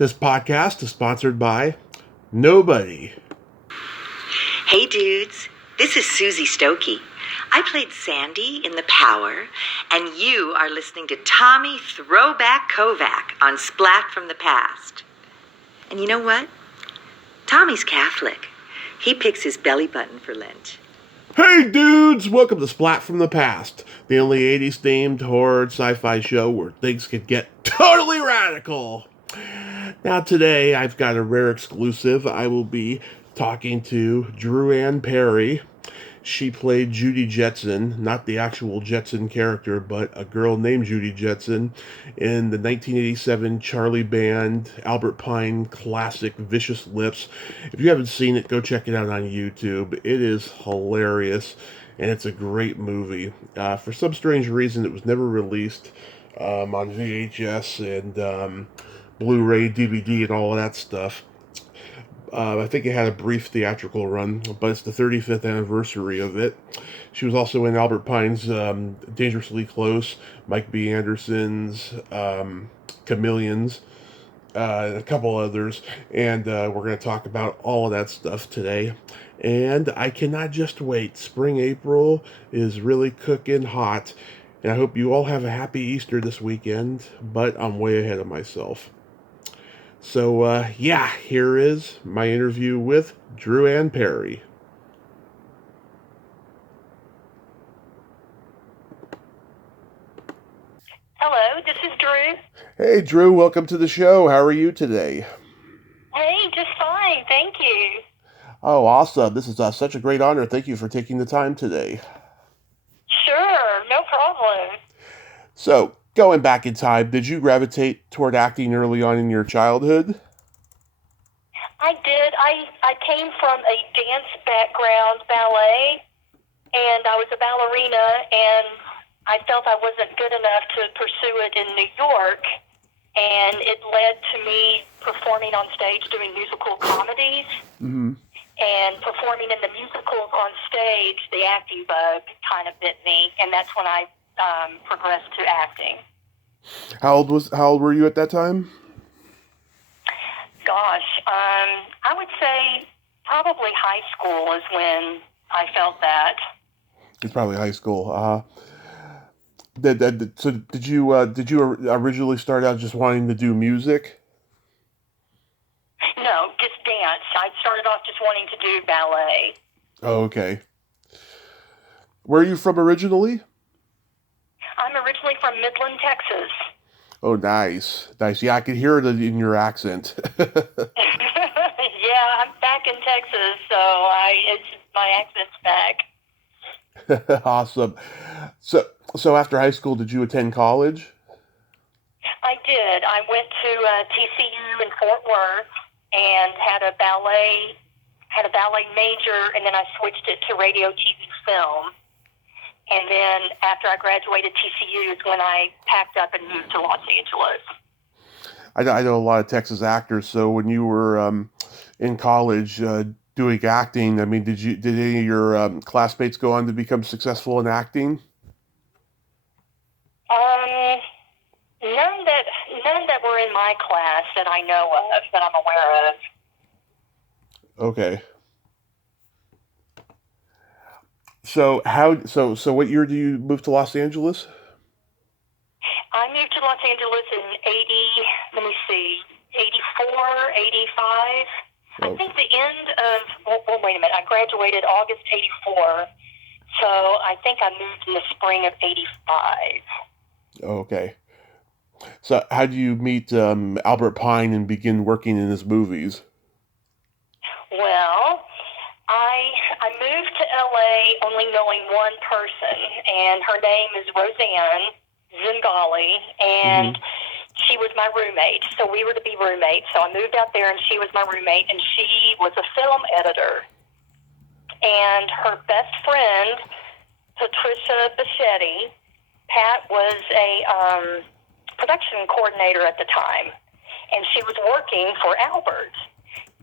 This podcast is sponsored by nobody. Hey dudes, this is Susie Stokey. I played Sandy in The Power, and you are listening to Tommy Throwback Kovac on Splat from the Past. And you know what? Tommy's Catholic. He picks his belly button for Lent. Hey dudes, welcome to Splat from the Past, the only 80s themed horror sci-fi show where things can get totally radical. Now today I've got a rare exclusive. I will be talking to Dru-Anne Perry. She played Judy Jetson, not the actual Jetson character, but a girl named Judy Jetson in the 1987 Charlie Band Albert Pine classic Vicious Lips. If you haven't seen it, go check it out on YouTube. It is hilarious, and it's a great movie. For some strange reason, it was never released on VHS and Blu-ray, DVD, and all of that stuff. I think it had a brief theatrical run, but it's the 35th anniversary of it. She was also in Albert Pine's Dangerously Close, Mike B. Anderson's Kamillions, and a couple others. And we're going to talk about all of that stuff today. And I cannot just wait. Spring, April is really cooking hot. And I hope you all have a happy Easter this weekend, but I'm way ahead of myself. So, here is my interview with Dru-Anne Perry. Hello, this is Drew. Hey, Drew, welcome to the show. How are you today? Hey, just fine, thank you. Oh, awesome. This is such a great honor. Thank you for taking the time today. Sure, no problem. So, going back in time, did you gravitate toward acting early on in your childhood? I did. I came from a dance background, ballet, and I was a ballerina, and I felt I wasn't good enough to pursue it in New York, and it led to me performing on stage doing musical comedies. Mm-hmm. And performing in the musicals on stage, the acting bug kind of bit me, and that's when I progressed to acting. How old were you at that time? Gosh, I would say probably high school is when I felt that. It's probably high school. So did you originally start out just wanting to do music? No, just dance. I started off just wanting to do ballet. Oh, okay. Where are you from originally? I'm originally from Midland, Texas. Oh, nice. Yeah, I could hear it in your accent. Yeah, I'm back in Texas, so my accent's back. Awesome. So after high school, did you attend college? I did. I went to TCU in Fort Worth and had a ballet major, and then I switched it to radio, TV, film. And then after I graduated TCU is when I packed up and moved to Los Angeles. I know a lot of Texas actors. So when you were in college doing acting, I mean, did any of your classmates go on to become successful in acting? None that were in my class that I know of, that I'm aware of. Okay. So what year do you move to Los Angeles? I moved to Los Angeles in 84, 85. Oh. I think the end of, wait a minute, I graduated August 84, so I think I moved in the spring of 85. Okay. So how do you meet Albert Pine and begin working in his movies? Well, I moved to LA only knowing one person, and her name is Roseanne Zingali, and she was my roommate. So we were to be roommates. So I moved out there, and she was my roommate, and she was a film editor. And her best friend, Patricia Bichetti, Pat was a production coordinator at the time, and she was working for Albert.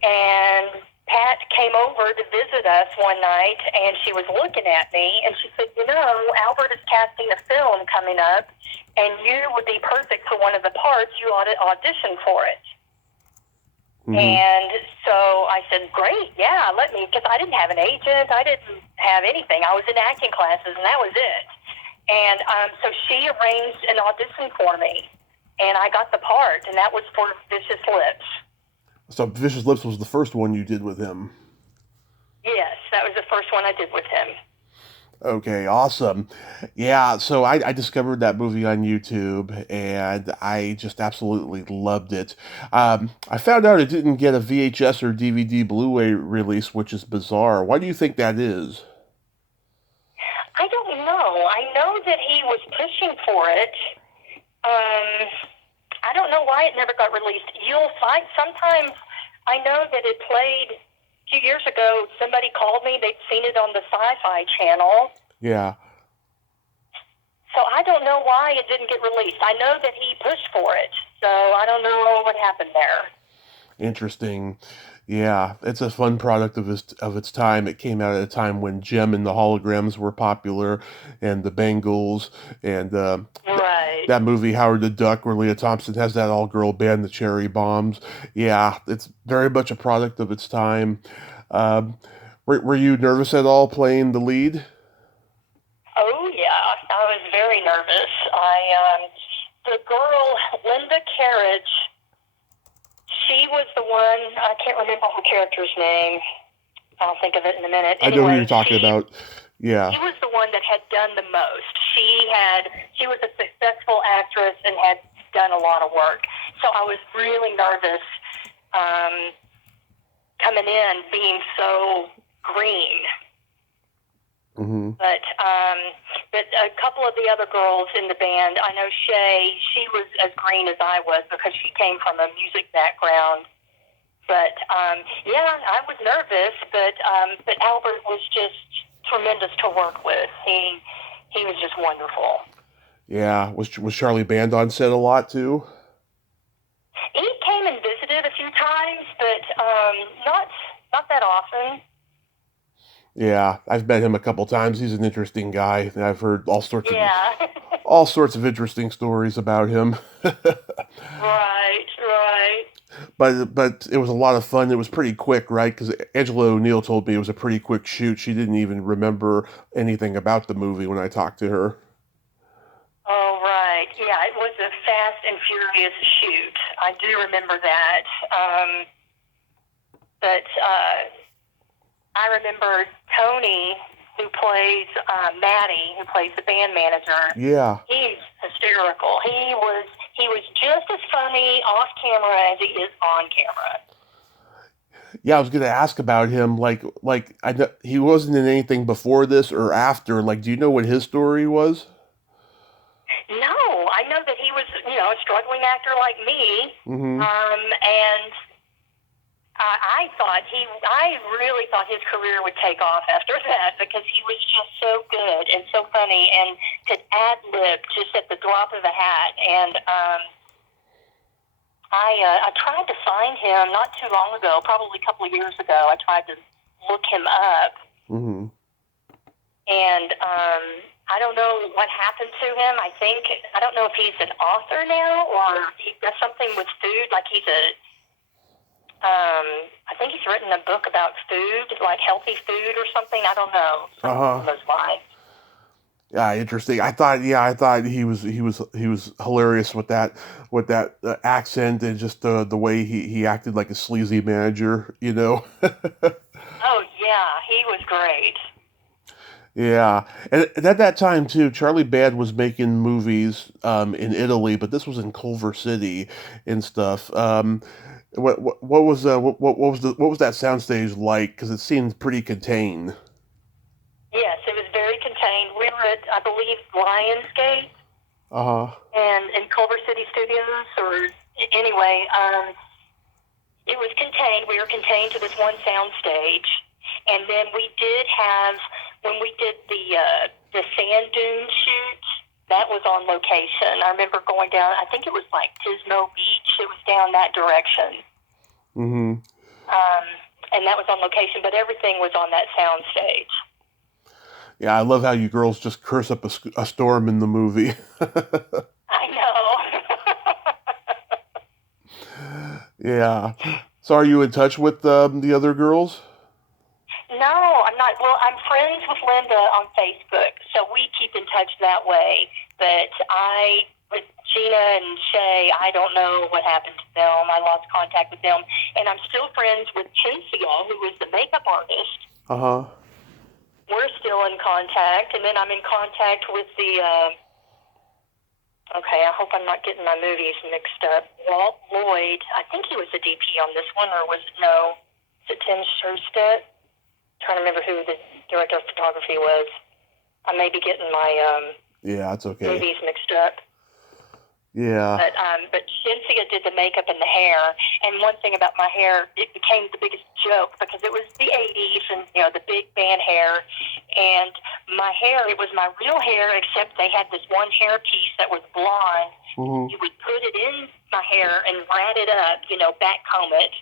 And Pat came over to visit us one night, and she was looking at me, and she said, you know, Albert is casting a film coming up, and you would be perfect for one of the parts. You ought to audition for it. And so I said, great, yeah, let me, because I didn't have an agent. I didn't have anything. I was in acting classes, and that was it. And so she arranged an audition for me, and I got the part, and that was for Vicious Lips. So Vicious Lips was the first one you did with him. Yes, that was the first one I did with him. Okay, awesome. Yeah, so I discovered that movie on YouTube, and I just absolutely loved it. I found out it didn't get a VHS or DVD Blu-ray release, which is bizarre. Why do you think that is? I don't know. I know that he was pushing for it. I don't know why it never got released. You'll find sometimes, I know that it played a few years ago. Somebody called me. They'd seen it on the Sci-Fi Channel. Yeah. So I don't know why it didn't get released. I know that he pushed for it. So I don't know what happened there. Interesting. Yeah, it's a fun product of its time. It came out at a time when Jem and the Holograms were popular, and the Bangles, and Right. that movie Howard the Duck, where Leah Thompson has that all-girl band, the Cherry Bombs. Yeah, it's very much a product of its time. Were you nervous at all playing the lead? Oh yeah, I was very nervous. The girl Linda Carriage. She was the one, I can't remember her character's name. I'll think of it in a minute. I know who you're talking about. Yeah. She was the one that had done the most. She was a successful actress and had done a lot of work. So I was really nervous coming in, being so green. Mm-hmm. But a couple of the other girls in the band, I know Shay, she was as green as I was because she came from a music background. But yeah, I was nervous, but Albert was just tremendous to work with. He was just wonderful. Yeah, was Charlie Band on set a lot too? He came and visited a few times, but not that often. Yeah, I've met him a couple times. He's an interesting guy, and I've heard all sorts of interesting stories about him. Right. But it was a lot of fun. It was pretty quick, right? Because Angela O'Neill told me it was a pretty quick shoot. She didn't even remember anything about the movie when I talked to her. Oh, right. Yeah, it was a fast and furious shoot. I do remember that. But I remember Tony, who plays Maddie, who plays the band manager. Yeah. He's hysterical. He was just as funny off camera as he is on camera. Yeah, I was going to ask about him. Like I know, he wasn't in anything before this or after. Like, do you know what his story was? No, I know that he was, a struggling actor like me. Mm-hmm. And I really thought his career would take off after that because he was just so good and so funny and could ad-lib just at the drop of a hat. And I tried to find him not too long ago, probably a couple of years ago. I tried to look him up. Mm-hmm. And I don't know what happened to him. I don't know if he's an author now or he does something with food, like he's I think he's written a book about food, like healthy food or something. I don't know. Something those lines. Yeah, interesting. I thought he was hilarious with that accent and just the way he acted like a sleazy manager, Oh yeah, he was great. Yeah, and at that time too, Charlie Band was making movies in Italy, but this was in Culver City and stuff. What was that soundstage like? Because it seemed pretty contained. Yes, it was very contained. We were at, I believe, Lionsgate. And in Culver City Studios, or anyway, it was contained. We were contained to this one sound stage. And then we did have, when we did the sand dune shoot, that was on location. I remember going down, I think it was like Pismo Beach. It was down that direction. Mm-hmm. And that was on location, but everything was on that sound stage. Yeah, I love how you girls just curse up a storm in the movie. I know. Yeah. So are you in touch with the other girls? No, I'm not. Well, I'm friends with Linda on Facebook, so we keep in touch that way. But with Gina and Shay, I don't know what happened to them. I lost contact with them. And I'm still friends with Cynthia, who was the makeup artist. Uh-huh. We're still in contact. And then I'm in contact with the, okay, I hope I'm not getting my movies mixed up. Walt Lloyd, I think he was the DP on this one, or was it, no? Is it Tim Sherstedt? Trying to remember who the director of photography was. I may be getting my Yeah, that's okay. movies mixed up. Yeah. But Cynthia did the makeup and the hair. And one thing about my hair, it became the biggest joke because it was the 80s and, the big band hair. And my hair, it was my real hair, except they had this one hair piece that was blonde. Mm-hmm. You would put it in my hair and rat it up, back comb it.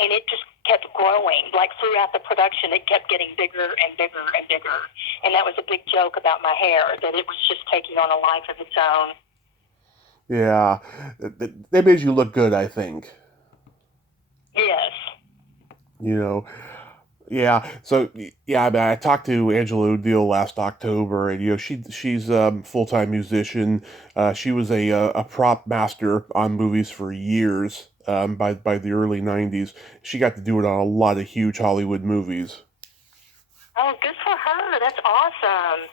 And it just kept growing. Like throughout the production, it kept getting bigger and bigger and bigger. And that was a big joke about my hair, that it was just taking on a life of its own. Yeah. They made you look good, I think. Yes. Yeah. So, yeah, I mean, I talked to Angela O'Deal last October, and, she's a full-time musician. She was a prop master on movies for years. By the early 90s. She got to do it on a lot of huge Hollywood movies. Oh, good for her. That's awesome.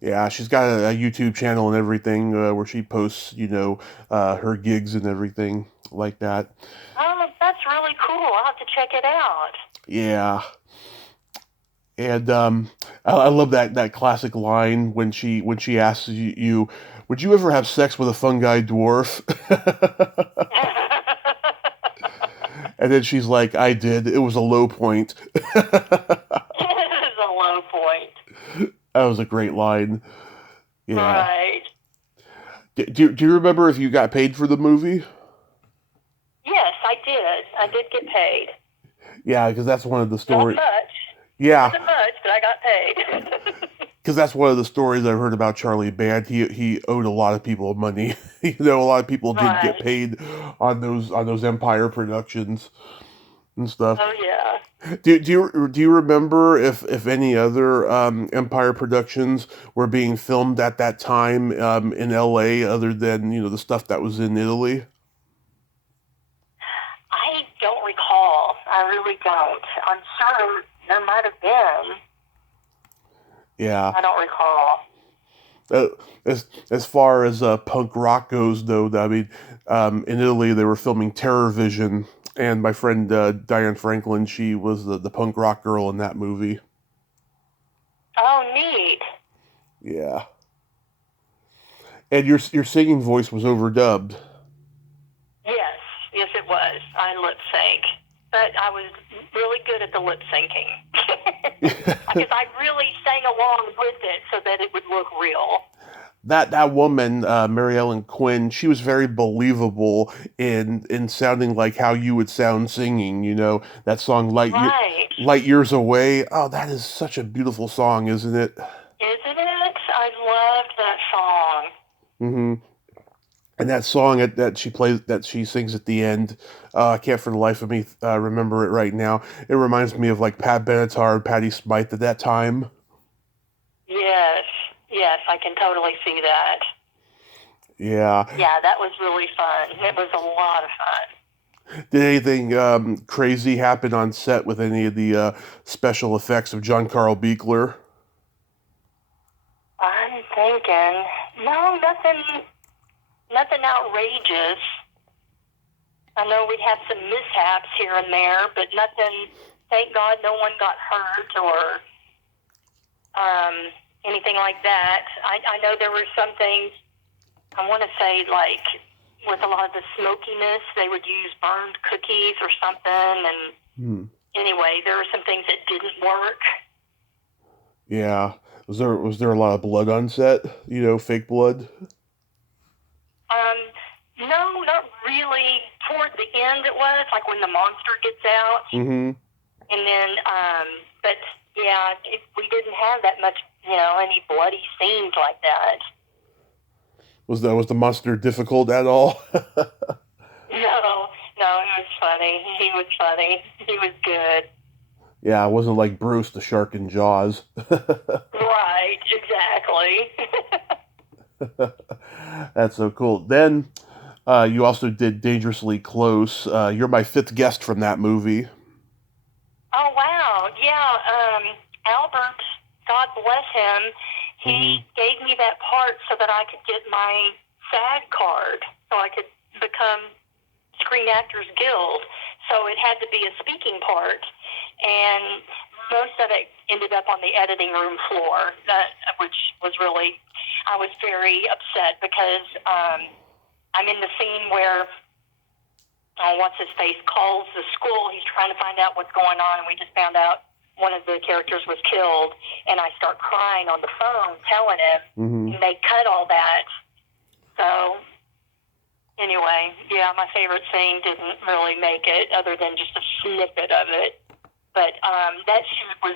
Yeah, she's got a YouTube channel and everything where she posts, her gigs and everything like that. Oh, that's really cool. I'll have to check it out. Yeah. And I love that classic line when she asks you, would you ever have sex with a fungi dwarf? And then she's like, I did. It was a low point. It is a low point. That was a great line. Yeah. Right. Do you remember if you got paid for the movie? Yes, I did. I did get paid. Yeah, because that's one of the stories. Not much. Yeah. Not much, but I got paid. Because that's one of the stories I've heard about Charlie Band. He owed a lot of people money. A lot of people did get paid on those Empire productions and stuff. Oh yeah. Do you remember if any other Empire productions were being filmed at that time in L.A. other than the stuff that was in Italy? I don't recall. I really don't. I'm sure there might have been. Yeah. I don't recall. As far as punk rock goes, though, I mean, in Italy they were filming Terror Vision, and my friend Diane Franklin, she was the punk rock girl in that movie. Oh, neat. Yeah. And your singing voice was overdubbed. Yes, it was. I lip sync, but I was really good at the lip syncing. Because I really sang along with it so that it would look real. That woman, Mary Ellen Quinn, she was very believable in sounding like how you would sound singing. That song Light Years Away. Oh, that is such a beautiful song, isn't it? Isn't it? I loved that song. Mm-hmm. And that song that she plays, that she sings at the end, I can't for the life of me remember it right now. It reminds me of like Pat Benatar and Patti Smythe at that time. Yes, I can totally see that. Yeah. Yeah, that was really fun. It was a lot of fun. Did anything crazy happen on set with any of the special effects of John Carl Buechler? I'm thinking, no, nothing outrageous. I know we had some mishaps here and there, but nothing, thank God no one got hurt or anything like that. I know there were some things, I want to say, like, with a lot of the smokiness, they would use burned cookies or something, and anyway, there were some things that didn't work. Yeah. Was there a lot of blood on set? Fake blood? No, not really. Toward the end it was, like when the monster gets out. Mm-hmm. And then, but yeah, we didn't have that much, any bloody scenes like that. Was the monster difficult at all? No, No, he was funny. He was funny. He was good. Yeah, it wasn't like Bruce the shark in Jaws. Right, exactly. That's so cool. Then you also did Dangerously Close. You're my fifth guest from that movie. Oh, wow. Yeah, Albert, God bless him, he gave me that part so that I could get my SAG card, so I could become Screen Actors Guild. So it had to be a speaking part, and most of it ended up on the editing room floor, which was really, I was very upset because I'm in the scene where what's-his-face calls the school. He's trying to find out what's going on, and we just found out one of the characters was killed, and I start crying on the phone telling him, and they cut all that. So, anyway, yeah, my favorite scene didn't really make it, other than just a snippet of it. But that shoot was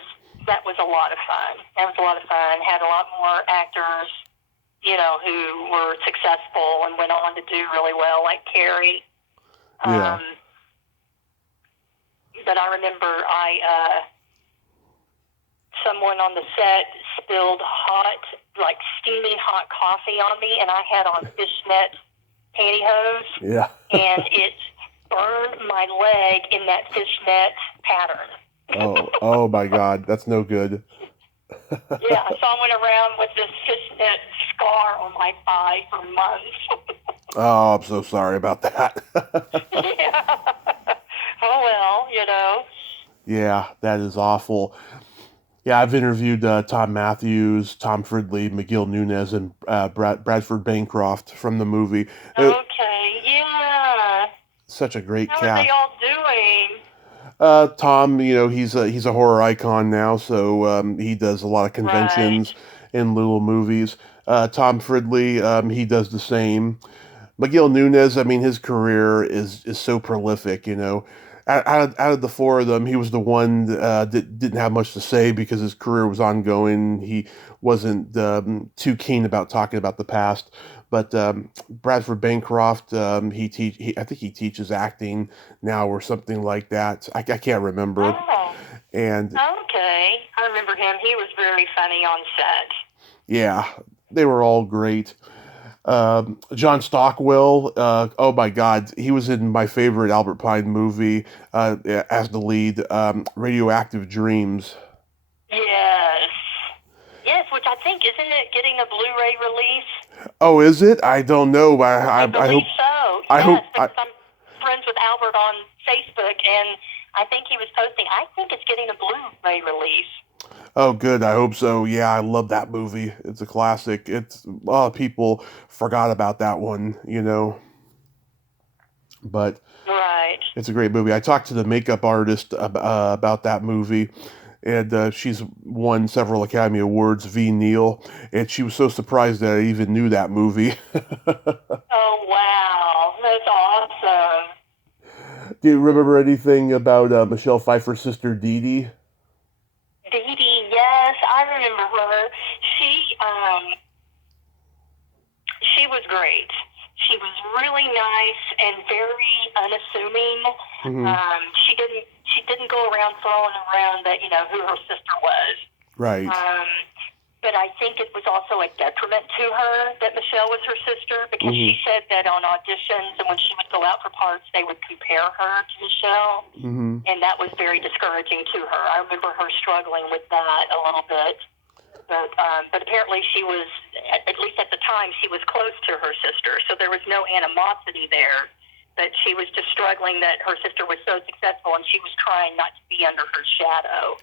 a lot of fun. That was a lot of fun. Had a lot more actors, you know, who were successful and went on to do really well, like Carrie. Yeah. But I remember someone on the set spilled steaming hot coffee on me, and I had on fishnet pantyhose. Yeah. And it burned my leg in that fishnet pattern. Oh my God, that's no good. Yeah, so I went around with this fishnet scar on my thigh for months. Oh, I'm so sorry about that. Yeah. Oh, well, you know. Yeah, that is awful. Yeah, I've interviewed Tom Matthews, Tom Fridley, McGill Nunez, and Bradford Bancroft from the movie. Okay, yeah. Such a great How cast. are they all doing? Tom, you know, he's a horror icon now, so he does a lot of conventions and little movies. Tom Fridley, he does the same. McGill Nunez, I mean, his career is so prolific, you know. Out of the four of them, he was the one that didn't have much to say because his career was ongoing. He wasn't too keen about talking about the past. But Bradford Bancroft, I think he teaches acting now or something like that. I can't remember. Oh, And okay. I remember him. He was very funny on set. yeah, they were all great. John Stockwell, oh my God, he was in my favorite Albert Pine movie as the lead, Radioactive Dreams. Yes. Yes, which I think, isn't it getting a Blu-ray release? Oh, is it? I don't know. I believe hope so. I yes, hope because I'm friends with Albert on Facebook, and I think he was posting, I think it's getting a Blu-ray release. Oh, good. I hope so. Yeah, I love that movie. It's a classic. It's a lot of people forgot about that one, you know. But right. It's a great movie. I talked to the makeup artist about that movie, and she's won several Academy Awards, V. Neal, and she was so surprised that I even knew that movie. Oh, wow. That's awesome. Do you remember anything about Michelle Pfeiffer's sister, Dee Dee? Dee Dee, yes, I remember her. She was great. She was really nice and very unassuming. Mm-hmm. She didn't go around throwing around that, you know, who her sister was. Right. But I think it was also a detriment to her that Michelle was her sister, because Mm-hmm. she said that on auditions and when she would go out for parts, they would compare her to Michelle, Mm-hmm. and that was very discouraging to her. I remember her struggling with that a little bit. But apparently she was, at least at the time, she was close to her sister, so there was no animosity there. But she was just struggling that her sister was so successful, and she was trying not to be under her shadow.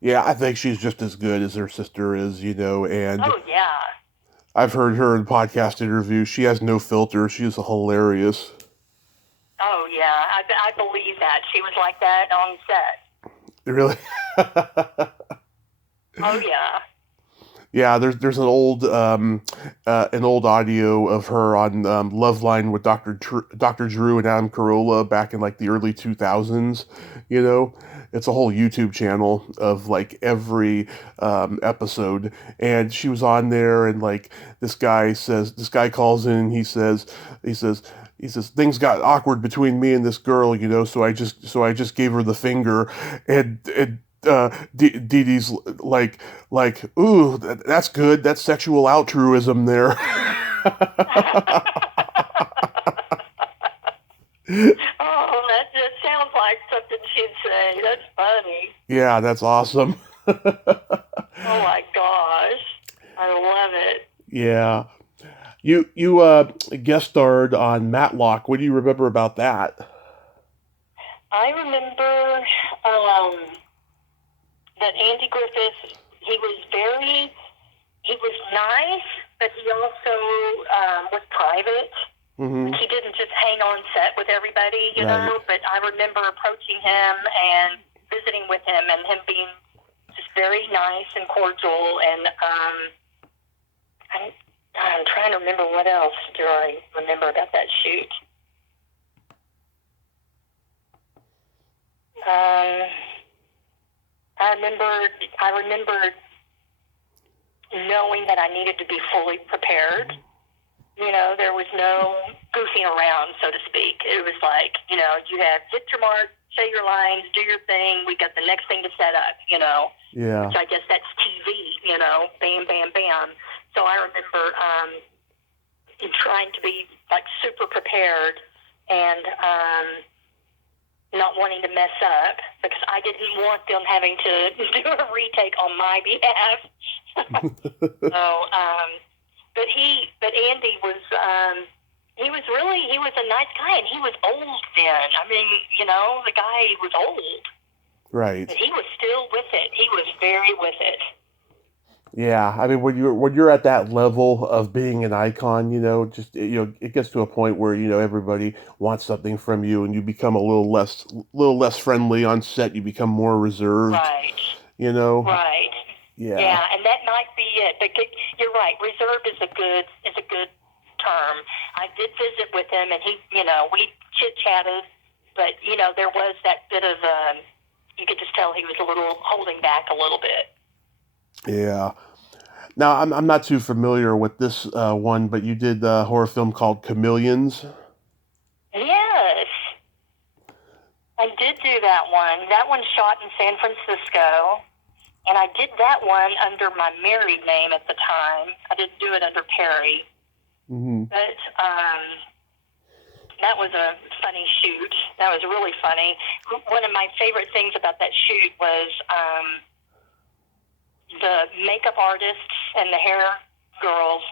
Yeah, I think she's just as good as her sister is, you know, and Oh, yeah. I've heard her in podcast interviews. She has no filter. She is hilarious. Oh, yeah. I believe that. She was like that on set. Really? Oh, yeah. Yeah, there's an old audio of her on Loveline with Dr. Drew and Adam Carolla back in like the early 2000s. You know, it's a whole YouTube channel of like every episode, and she was on there, and like this guy calls in, he says, he says things got awkward between me and this girl, so I just gave her the finger, and Dee Dee's like, ooh, that's good. That's sexual altruism there. Oh, that just sounds like something she'd say. That's funny. Yeah, that's awesome. Oh my gosh, I love it. Yeah. You guest starred on Matlock. What do you remember about that? I remember that Andy Griffith, he was nice, but he also was private. Mm-hmm. He didn't just hang on set with everybody, you Right. know, but I remember approaching him and visiting with him and him being just very nice and cordial, and I'm trying to remember what else do I remember about that shoot. I remember knowing that I needed to be fully prepared. You know, there was no goofing around, so to speak. It was like, you have hit your mark, say your lines, do your thing. We got the next thing to set up, Yeah. Which I guess that's TV, bam, bam, bam. So I remember trying to be like super prepared and not wanting to mess up because I didn't want them having to do a retake on my behalf. So, but Andy was, he was a nice guy, and he was old then. I mean, the guy was old. Right. But he was still with it. He was very with it. Yeah, I mean, when you're at that level of being an icon, it gets to a point where everybody wants something from you, and you become a little less friendly on set. You become more reserved. Right. Right. Yeah. Yeah, and that might be it. But you're right. Reserved is a good term. I did visit with him, and he, we chit chatted, but there was that bit of you could just tell he was a little holding back a little bit. Yeah. Now, I'm not too familiar with this one, but you did a horror film called Kamillions. Yes, I did do that one. That one shot in San Francisco, and I did that one under my married name at the time. I didn't do it under Perry. Mm-hmm. But that was a funny shoot. That was really funny. One of my favorite things about that shoot was the makeup artists and the hair girls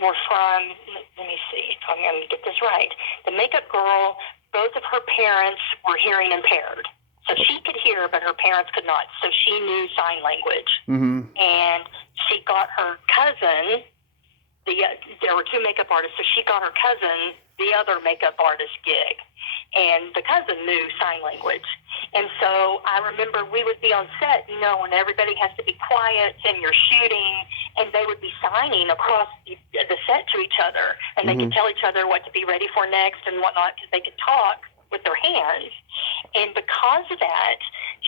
were from, let me see if I'm going to get this right. The makeup girl, both of her parents were hearing impaired. So she could hear, but her parents could not. So she knew sign language. Mm-hmm. And she got her cousin, there were two makeup artists, so she got her cousin the other makeup artist gig. And the cousin knew sign language. And so I remember we would be on set, and everybody has to be quiet and you're shooting, and they would be signing across the set to each other. And they could tell each other what to be ready for next and whatnot because they could talk with their hands. And because of that,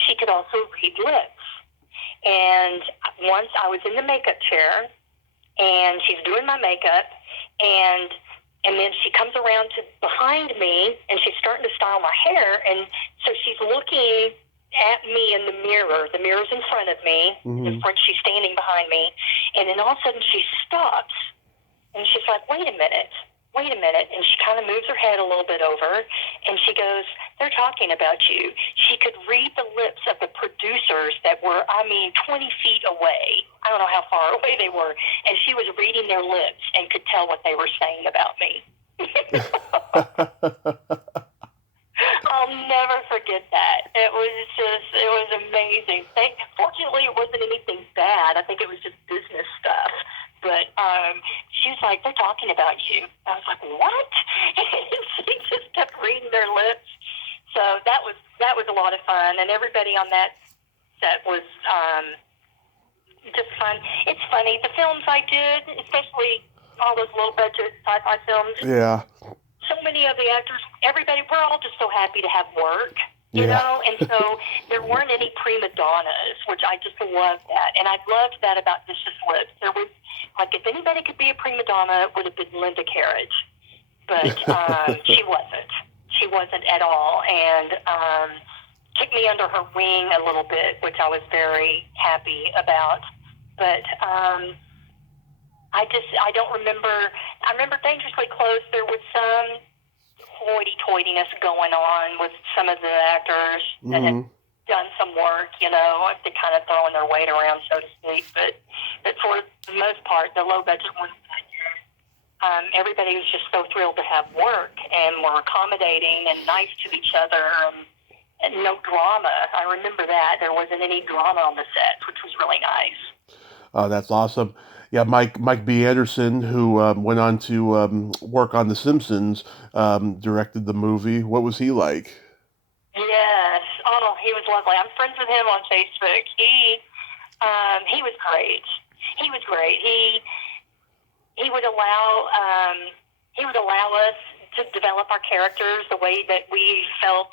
she could also read lips. And once I was in the makeup chair, and she's doing my makeup, and then she comes around to behind me, and she's starting to style my hair, and so she's looking at me in the mirror. The mirror's in front of me. In front, she's standing behind me, and then all of a sudden she stops, and she's like, wait a minute. And she kind of moves her head a little bit over, and she goes, they're talking about you. She could read the lips of the producers that were, 20 feet away. I don't know how far away they were. And she was reading their lips and could tell what they were saying about me. I'll never forget that. It was amazing. Fortunately, it wasn't anything bad. I think it was just business stuff. But she was like, they're talking about you. I was like, what? She just kept reading their lips. So that was a lot of fun. And everybody on that set was just fun. It's funny. The films I did, especially all those low-budget sci-fi films, Yeah. so many of the actors, everybody, we're all just so happy to have work. You Yeah. know, and so there weren't any prima donnas, which I just loved that. And I loved that about Vicious Lips. There was, like, if anybody could be a prima donna, it would have been Linda Carriage. But she wasn't. She wasn't at all. And took me under her wing a little bit, which I was very happy about. But I don't remember. I remember Dangerously Close. There was some hoity-toityness going on with some of the actors that had done some work, you know, they're kind of throwing their weight around, so to speak. But for the most part, the low-budget ones, everybody was just so thrilled to have work and were accommodating and nice to each other and no drama. I remember that. There wasn't any drama on the set, which was really nice. Oh, that's awesome. Yeah, Mike B. Anderson, who went on to work on The Simpsons, directed the movie. What was he like? Yes. Oh, he was lovely. I'm friends with him on Facebook. He was great. He was great. He would allow us to develop our characters the way that we felt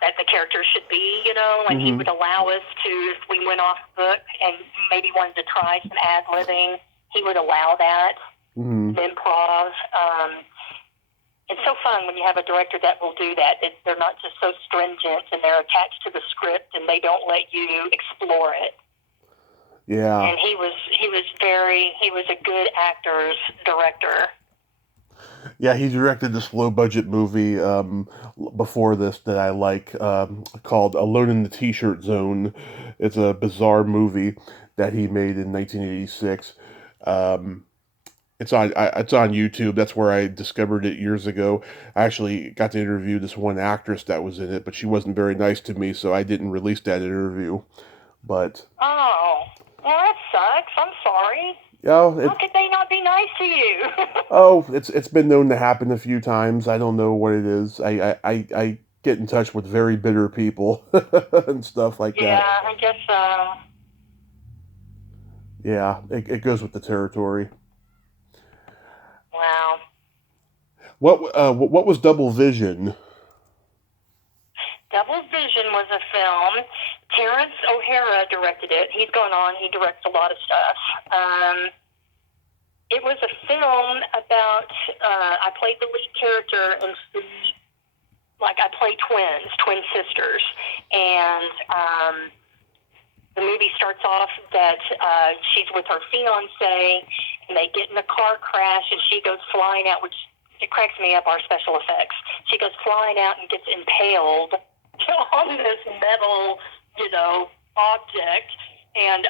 that the characters should be, you know, and he would allow us to, if we went off book and maybe wanted to try some ad-libbing, he would allow that, improv. It's so fun when you have a director that will do that. They're not just so stringent and they're attached to the script and they don't let you explore it. Yeah. And he was a good actor's director. Yeah, he directed this low-budget movie before this that I like called Alone in the T-Shirt Zone. It's a bizarre movie that he made in 1986. It's on YouTube. That's where I discovered it years ago. I actually got to interview this one actress that was in it, but she wasn't very nice to me, so I didn't release that interview. But oh, well, that sucks. I'm sorry. How could they not be nice to you? it's been known to happen a few times. I don't know what it is. I get in touch with very bitter people and stuff like that. Yeah, I guess so. Yeah, it goes with the territory. Wow. What was Double Vision? Double Vision was a film. Terrence O'Hara directed it. He's gone on. He directs a lot of stuff. It was a film about, I played the lead character in I played twin sisters. And the movie starts off that she's with her fiancé, and they get in a car crash, and she goes flying out, which it cracks me up, our special effects. She goes flying out and gets impaled on this metal, you know, object, and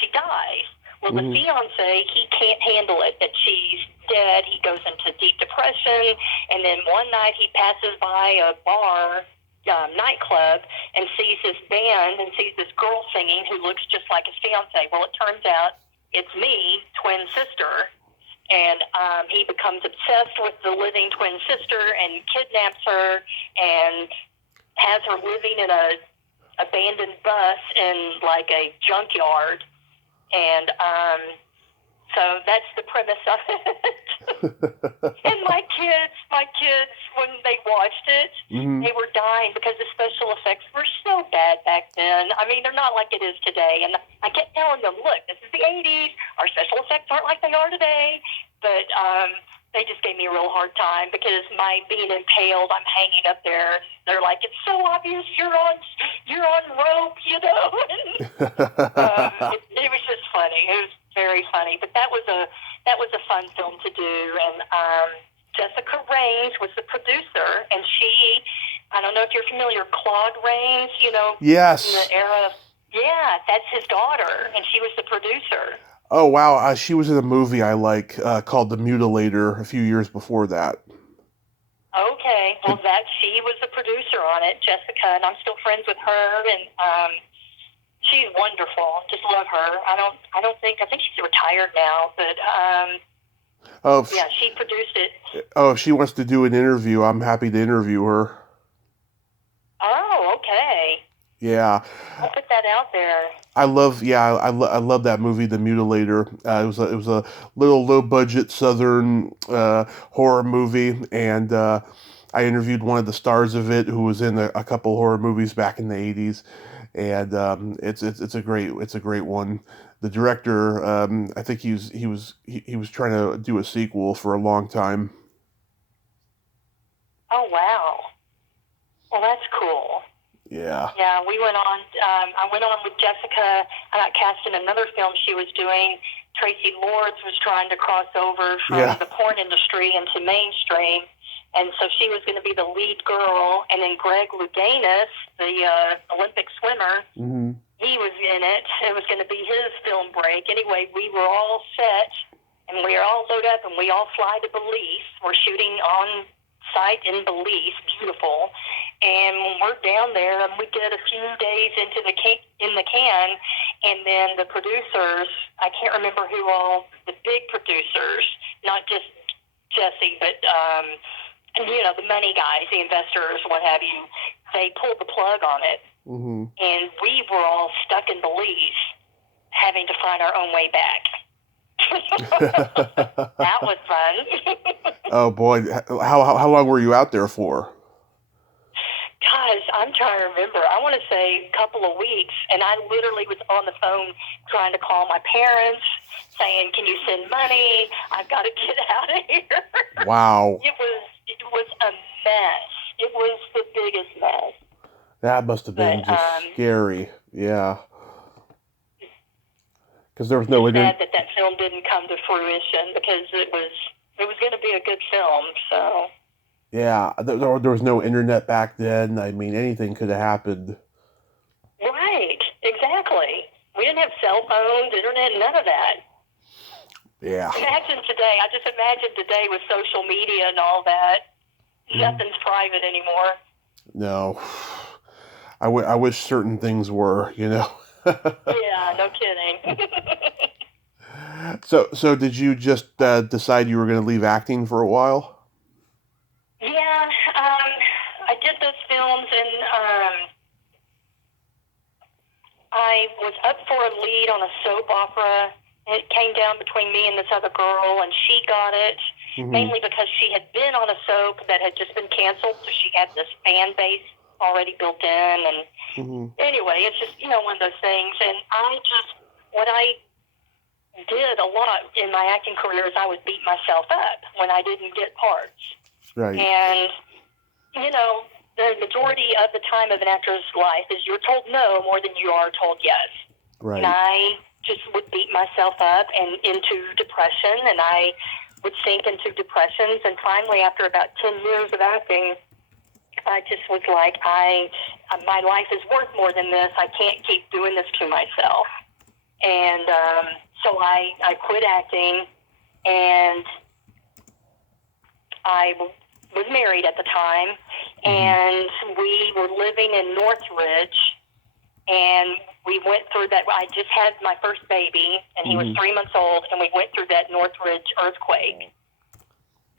she dies. Well, the fiancé, he can't handle it that she's dead. He goes into deep depression, and then one night he passes by a bar, nightclub, and sees this band and sees this girl singing who looks just like his fiancé. Well, it turns out it's me, twin sister, and he becomes obsessed with the living twin sister and kidnaps her and has her living in a abandoned bus in like a junkyard. And so that's the premise of it. And my kids, when they watched it, they were dying because the special effects were so bad back then. I mean, they're not like it is today. And I kept telling them, look, this is the 80s. Our special effects aren't like they are today. But they just gave me a real hard time because my being impaled, I'm hanging up there. They're like, it's so obvious you're on rope, you know. It was just funny. It was very funny. But that was a fun film to do. And Jessica Raines was the producer, and I don't know if you're familiar, Claude Rains, you know, yes, in the era of, yeah, that's his daughter, and she was the producer. Oh, wow. She was in a movie I like called The Mutilator a few years before that. Okay. Well, she was the producer on it, Jessica, and I'm still friends with her, and she's wonderful. Just love her. I think she's retired now, but yeah, she produced it. Oh, if she wants to do an interview, I'm happy to interview her. Oh, okay. Yeah. I'll put that out there. I love that movie, The Mutilator. It was a little low budget Southern horror movie, and I interviewed one of the stars of it who was in a couple horror movies back in the 80s, and it's a great one. The director, I think he was trying to do a sequel for a long time. Oh, wow. Well, that's cool. Yeah. Yeah, we went on, I went on with Jessica. I got cast in another film she was doing. Tracy Lords was trying to cross over from the porn industry into mainstream. And so she was going to be the lead girl. And then Greg Louganis, the Olympic swimmer, he was in it. It was going to be his film break. Anyway, we were all set, and we were all loaded up, and we all fly to Belize. We're shooting on site in Belize, beautiful. And when we're down there, and we get a few days into the can, and then the producers, I can't remember who all, the big producers, not just Jesse, but the money guys, the investors, what have you, they pulled the plug on it. And we were all stuck in Belize, having to find our own way back. That was fun. Oh boy, how long were you out there for? Gosh, I'm trying to remember. I want to say a couple of weeks, and I literally was on the phone trying to call my parents, saying, "Can you send money? I've got to get out of here." Wow. It was a mess. It was the biggest mess. That must have been just scary. Yeah. Because there was no internet. Sad that film didn't come to fruition, because it was going to be a good film. So. Yeah, there was no internet back then. I mean, anything could have happened. Right, exactly. We didn't have cell phones, internet, none of that. Yeah. Imagine today. I just imagine today with social media and all that. Nothing's private anymore. No. I wish certain things were, Yeah, no kidding. So did you just decide you were going to leave acting for a while? Yeah, I did those films, and I was up for a lead on a soap opera. It came down between me and this other girl, and she got it, mainly because she had been on a soap that had just been canceled, so she had this fan base already built in, and anyway, it's just, one of those things, and what I did a lot in my acting career is I would beat myself up when I didn't get parts. Right. And, the majority of the time of an actor's life is you're told no more than you are told yes. Right. And I just would beat myself up and into depression, and I would sink into depressions. And finally, after about 10 years of acting, I just was like, my life is worth more than this. I can't keep doing this to myself. And so I quit acting, and I was married at the time, and we were living in Northridge, and we went through that. I just had my first baby, and he was 3 months old, and we went through that Northridge earthquake.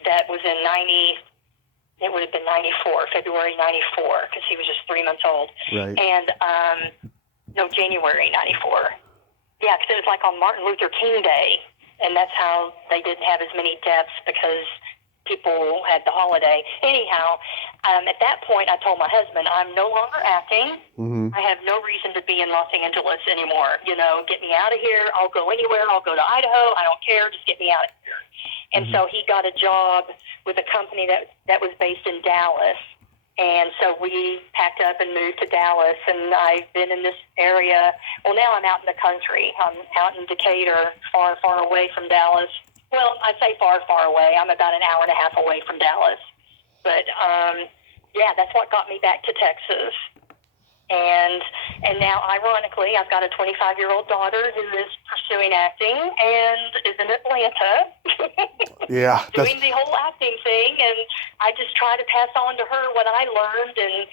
That was in it would have been 94, February 94, because he was just 3 months old. Right. And, January 94. Yeah, because it was like on Martin Luther King Day, and that's how they didn't have as many deaths, because people had the holiday. Anyhow, at that point, I told my husband, I'm no longer acting. I have no reason to be in Los Angeles anymore. Get me out of here. I'll go anywhere. I'll go to Idaho. I don't care. Just get me out of here. And so he got a job with a company that was based in Dallas. And so we packed up and moved to Dallas, and I've been in this area. Well, now I'm out in the country. I'm out in Decatur, far, far away from Dallas. Well, I say far, far away. I'm about an hour and a half away from Dallas. But, that's what got me back to Texas. And now, ironically, I've got a 25-year-old daughter who is pursuing acting and is in Atlanta. Yeah. Doing the whole acting thing. And I just try to pass on to her what I learned. And,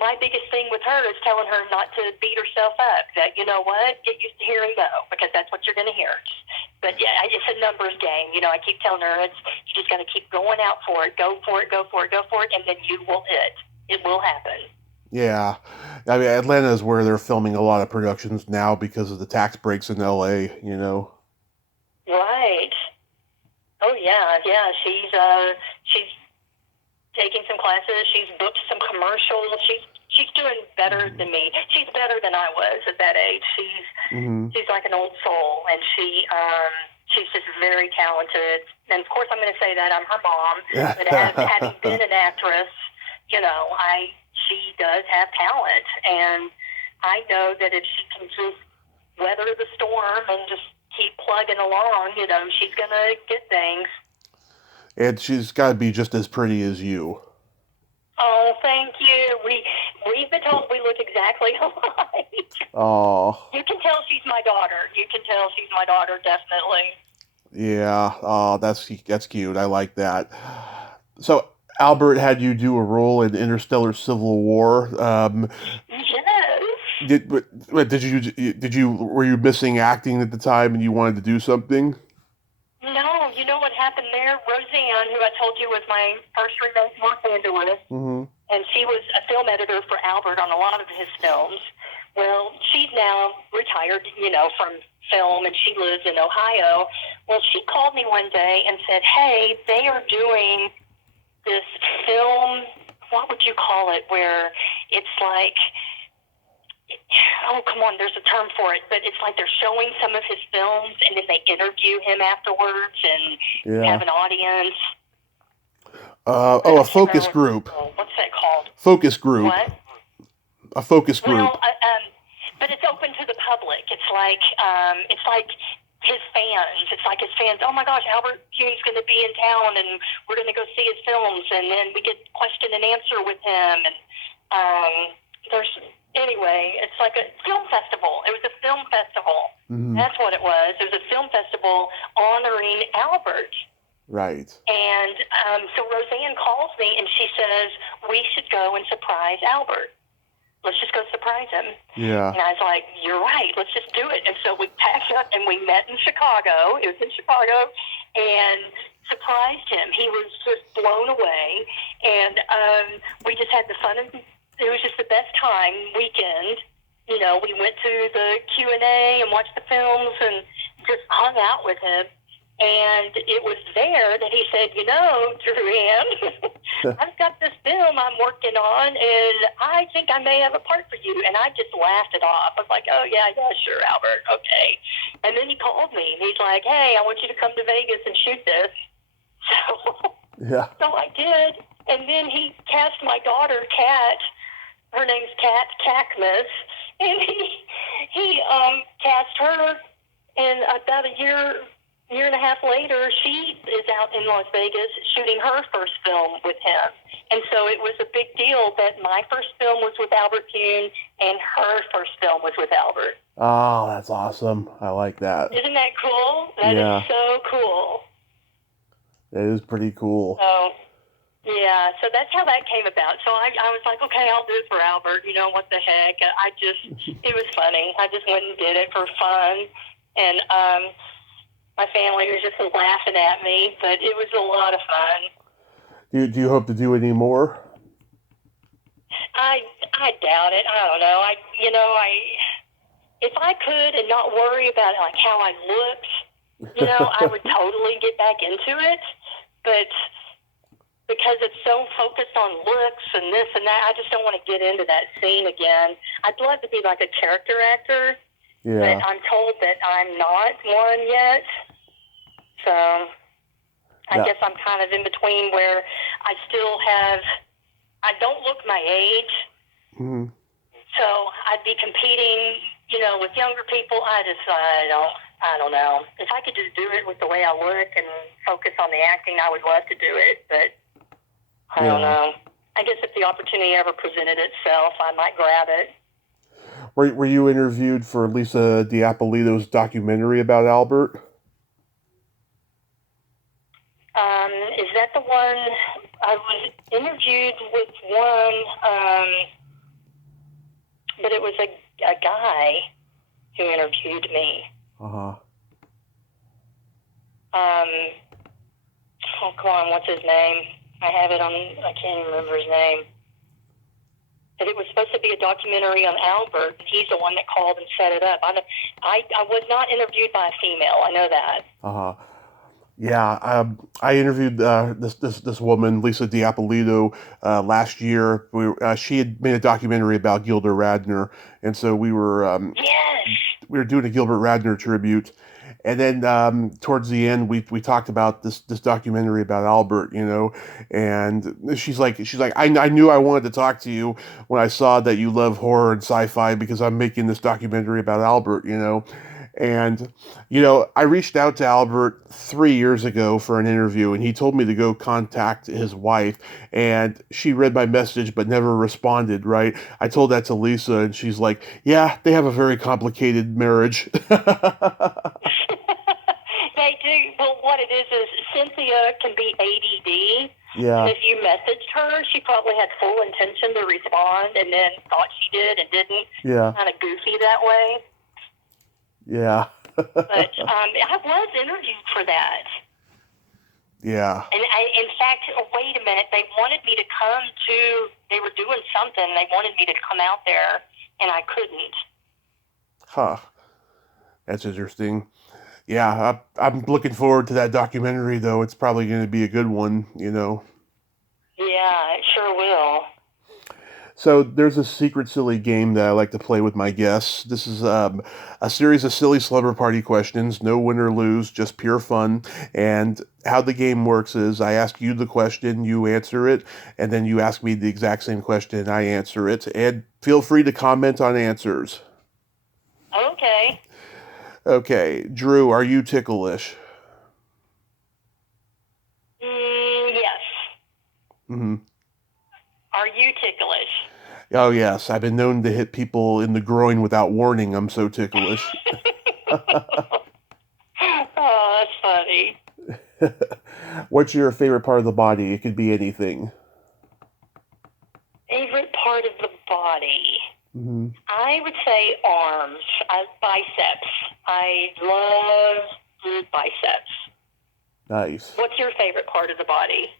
my biggest thing with her is telling her not to beat herself up. That, what, get used to hearing no, because that's what you're going to hear. But, yeah, it's a numbers game. I keep telling her you just got to keep going out for it. Go for it, go for it, go for it, and then you will hit. It will happen. Yeah. I mean, Atlanta is where they're filming a lot of productions now because of the tax breaks in LA, Right. Oh, yeah. Yeah, she's taking some classes. She's booked some commercials. She's doing better than me. She's better than I was at that age. She's like an old soul, and she's just very talented. And of course, I'm going to say that I'm her mom, but having been an actress, you know, she does have talent, and I know that if she can just weather the storm and just keep plugging along, you know, she's going to get things. And she's got to be just as pretty as you. Oh, thank you. We've been told we look exactly alike. Oh. You can tell she's my daughter. Definitely. Yeah. Oh, that's cute. I like that. So Albert had you do a role in Interstellar Civil War. Yes. Were you missing acting at the time and you wanted to do something? No, you know what happened there? Roseanne, who I told you was my first roommate in Los Angeles, and she was a film editor for Albert on a lot of his films. Well, she's now retired, you know, from film, and she lives in Ohio. Well, she called me one day and said, hey, they are doing this film, what would you call it, where it's like, oh, come on, there's a term for it, but it's like they're showing some of his films, and then they interview him afterwards and have an audience. A focus group. What's that called? Focus group. What? A focus group. Well, but it's open to the public. It's like his fans. It's like his fans. Oh my gosh, Albert Pune's going to be in town, and we're going to go see his films, and then we get question and answer with him, and anyway, it's like a film festival. It was a film festival. That's what it was. It was a film festival honoring Albert. Right. And so Roseanne calls me, and she says, we should go and surprise Albert. Let's just go surprise him. Yeah. And I was like, you're right. Let's just do it. And so we packed up, and we met in Chicago. It was in Chicago, and surprised him. He was just blown away. And we just had the fun of it was just the best time weekend. You know, we went to the Q&A and watched the films and just hung out with him. And it was there that he said, you know, Dru-Anne, I've got this film I'm working on, and I think I may have a part for you. And I just laughed it off. I was like, oh, yeah, sure, Albert, okay. And then he called me, and he's like, hey, I want you to come to Vegas and shoot this. So I did. And then he cast my daughter, Kat. Her name's Kat Cackmas, and he cast her, and about a year and a half later, she is out in Las Vegas shooting her first film with him. And so it was a big deal that my first film was with Albert Pune and her first film was with Albert. Oh, that's awesome. I like that. Isn't that cool? That is so cool. That is pretty cool. So, yeah, so that's how that came about. So I was like, okay, I'll do it for Albert. You know, what the heck? It was funny. I just went and did it for fun. And my family was just laughing at me, but it was a lot of fun. Do you hope to do any more? I doubt it. I don't know. If I could and not worry about like how I looked, you know, I would totally get back into it. But because it's so focused on looks and this and that, I just don't want to get into that scene again. I'd love to be like a character actor, but I'm told that I'm not one yet. So I guess I'm kind of in between where I don't look my age. So I'd be competing, you know, with younger people. I don't know. If I could just do it with the way I look and focus on the acting, I would love to do it, but I don't know. I guess if the opportunity ever presented itself, I might grab it. Were you interviewed for Lisa Diapolito's documentary about Albert? Is that the one? I was interviewed with one, but it was a guy who interviewed me. Oh, come on, what's his name? I have it on, I can't even remember his name. But it was supposed to be a documentary on Albert. He's the one that called and set it up. I was not interviewed by a female. I know that. Yeah, I interviewed this woman, Lisa Diapolito, last year. She had made a documentary about Gilda Radner, and so Yes. we were doing a Gilbert Radner tribute. And then towards the end, we talked about this documentary about Albert, and she's like, I knew I wanted to talk to you when I saw that you love horror and sci-fi because I'm making this documentary about Albert. And I reached out to Albert 3 years ago for an interview, and he told me to go contact his wife, and she read my message but never responded, right? I told that to Lisa, and she's like, yeah, they have a very complicated marriage. They do. Well, what it is Cynthia can be ADD. And Yeah, if you messaged her, she probably had full intention to respond and then thought she did and didn't. yeah, Kind of goofy that way. yeah, But I was interviewed for that. yeah. And in fact, wait a minute, they wanted me to come to, they were doing something, they wanted me to come out there, and I couldn't. Huh. That's interesting. Yeah, I'm looking forward to that documentary, though. It's probably going to be a good one. Yeah, it sure will. So there's a secret silly game that I like to play with my guests. This is a series of silly slumber party questions, no win or lose, just pure fun. And how the game works is I ask you the question, you answer it, and then you ask me the exact same question, and I answer it. And feel free to comment on answers. Okay. Okay, Drew, are you ticklish? Yes. Mm-hmm. Are you ticklish? Oh, yes. I've been known to hit people in the groin without warning. I'm so ticklish. Oh, that's funny. What's your favorite part of the body? It could be anything. Favorite part of the body? Mm-hmm. I would say arms, biceps. I love biceps. Nice. What's your favorite part of the body?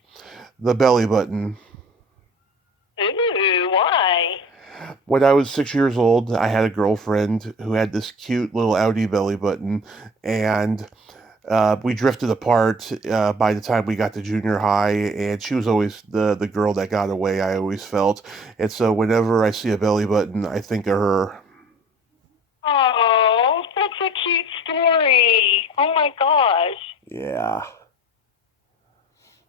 The belly button. Ooh, why? When I was 6 years old, I had a girlfriend who had this cute little Audi belly button, and we drifted apart by the time we got to junior high, and she was always the girl that got away, I always felt. And so whenever I see a belly button, I think of her. Oh, that's a cute story. Oh my gosh. Yeah.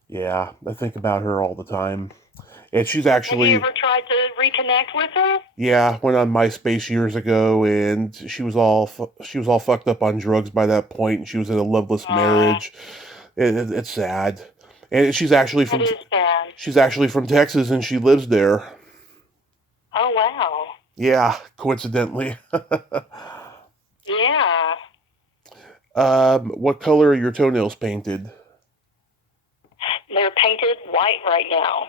Yeah, I think about her all the time. And she's Have you actually, ever tried to reconnect with her? yeah, went on MySpace years ago, and she was all fucked up on drugs by that point, and she was in a loveless Oh, marriage. It's sad. And she's actually that from is sad. she's actually from Texas, and she lives there. Oh, wow. Yeah, coincidentally. Yeah. What color are your toenails painted? They're painted white right now.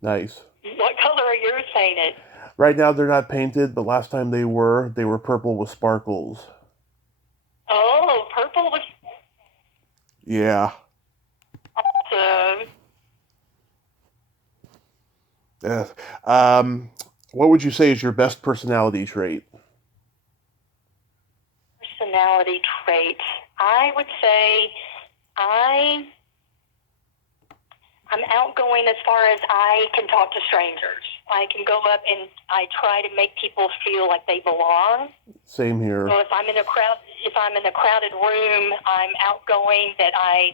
Nice. What color are yours painted? Right now they're not painted, but last time they were purple with sparkles. Oh, purple was Yeah. awesome. Uh, um, what would you say is your best personality trait? Personality trait. I would say I I'm outgoing as far as I can talk to strangers. I can go up and I try to make people feel like they belong. Same here. So if I'm in a crowded room, I'm outgoing. That I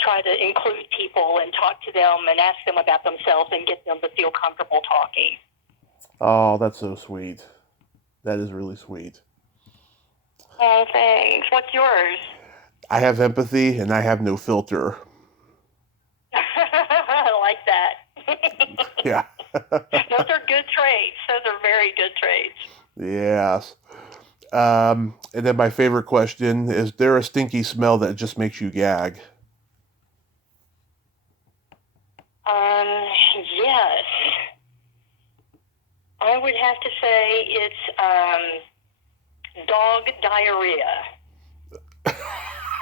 try to include people and talk to them and ask them about themselves and get them to feel comfortable talking. Oh, that's so sweet. That is really sweet. Oh, thanks. What's yours? I have empathy and I have no filter. I like that. Yeah. Those are good traits. Those are very good traits. Yes. And then my favorite question is there a stinky smell that just makes you gag? Yes. I would have to say it's dog diarrhea.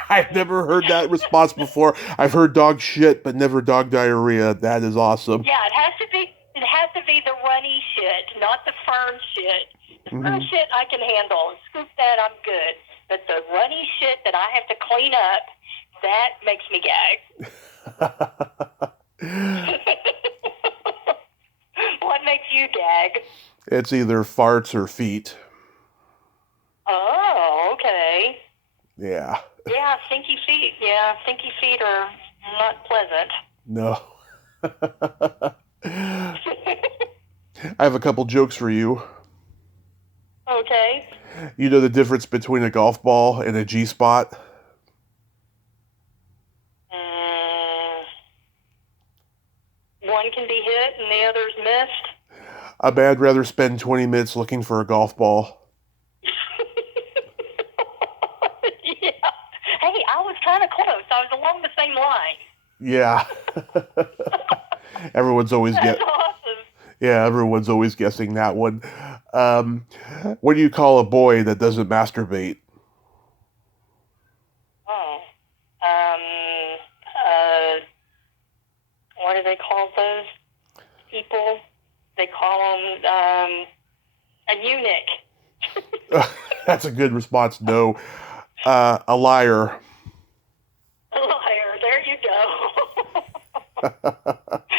I've never heard that response before. I've heard dog shit, but never dog diarrhea. That is awesome. Yeah, it has to be. It has to be the runny shit, not the fern shit. The fern shit I can handle. Scoop that, I'm good. But the runny shit that I have to clean up That makes me gag. What makes you gag? It's either farts or feet. Oh, okay. Yeah. Yeah, stinky feet. Yeah, stinky feet are not pleasant. No. I have a couple jokes for you. Okay. You know the difference between a golf ball and a G-spot? One can be hit and the other's missed. A man'd rather spend 20 minutes looking for a golf ball. Yeah. Hey, I was kind of close. I was along the same line. Yeah. Everyone's always That's awesome. Yeah, everyone's always guessing that one. What do you call a boy that doesn't masturbate? Oh. What do they call those people? They call them a eunuch. That's a good response. No. A liar. A liar. There you go.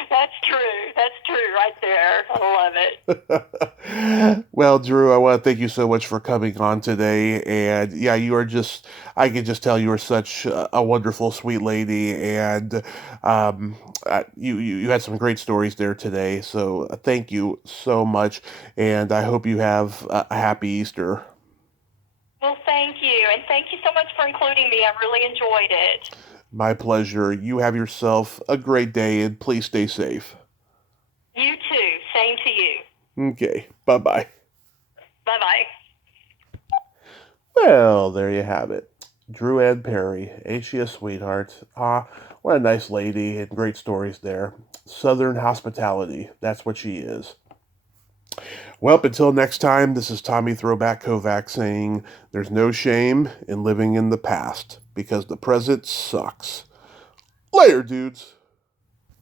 That's true right there. I love it. Well, Drew, I want to thank you so much for coming on today. And yeah, I can just tell you are such a wonderful, sweet lady. And you had some great stories there today. So thank you so much. And I hope you have a happy Easter. Well, thank you. And thank you so much for including me. I really enjoyed it. My pleasure. You have yourself a great day and please stay safe. You too. Same to you. Okay. Bye-bye. Bye-bye. Well, there you have it. Dru-Anne Perry. Ain't she a sweetheart? What a nice lady and great stories there. Southern hospitality. That's what she is. Well, until next time, this is Tommy Throwback Kovac saying there's no shame in living in the past because the present sucks. Later, dudes.